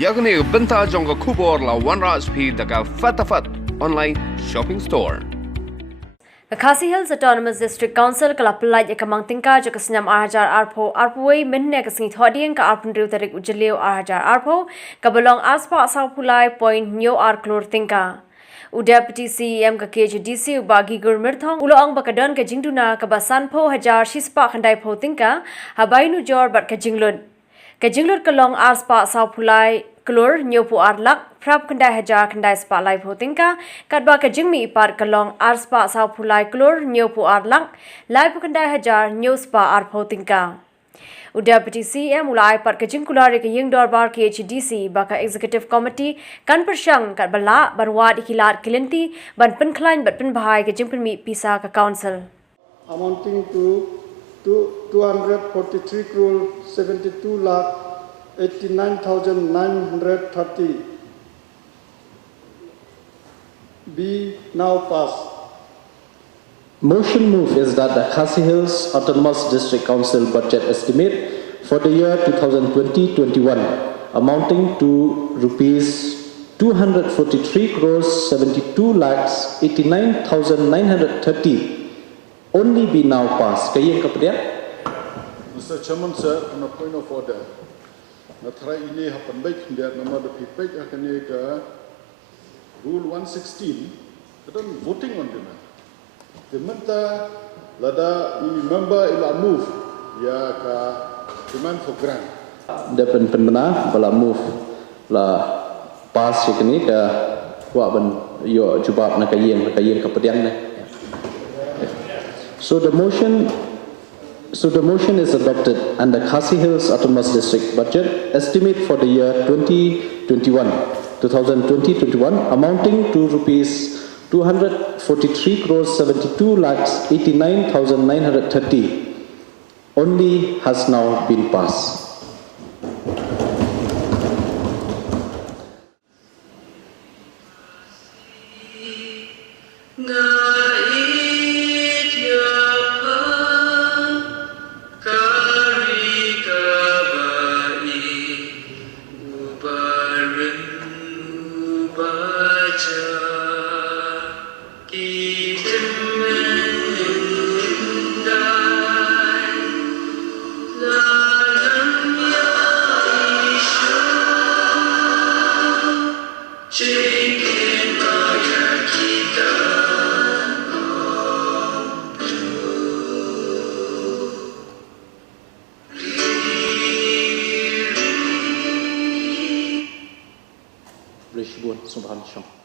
yakni benta jongga khubor la OneRaj P daga fatafat online shopping store. Khasi Hills Autonomous District Council kalapalai yakamang tingka jakasnyam arhajar arpo arpoi minne kasing thodian ka arpun riu tarik ujeleu arhajar arpo kabalong aspa asapulai point nyo arklor tingka. Deputy CEM ka KJDC ubagi gurmirthong uloang bakadon ka jingduna ka basanpo hajar shispa khandai po tingka habainu jor bat ka jinglun. Ka jinglur kalong aspa asapulai klor nyopu arlak prap kandai hajar kandai spa lai po tingka kadba ka jingmi ipar kalong arspa asapulai klor nyopu arlak lai po kandai hajar nyo spa arpo tingka. Deputy CM ulai par ka jingkulare ka ying dorbar KHDC baka executive committee kan persyang kat bala barwat ikilat kilinti ban penklain bat penbahai ka jingpenmi pisa ka council amounting to 243 crore 72 lakh 89,930 be now passed. Motion move is that the Khasi Hills Autonomous District Council budget estimate for the year 2020-21 amounting to rupees 243 crores 72 lakhs 89,930 only be now passed. Mr. Chairman, sir, on a point of order. Nathra ini hapan baik dia nama the people akan ke rule 116 kadang voting on them. Diminta lada member ila move ya ka demand for grant. Depan penbenar bala move la pass ini ke wa ban yo jubab nak kayeng kapedian ne. So the motion is adopted and the Khasi Hills Autonomous District budget estimate for the year 2020-21 amounting to rupees 243 crores 72 lakhs 89,930 only has now been passed. Subhanallah.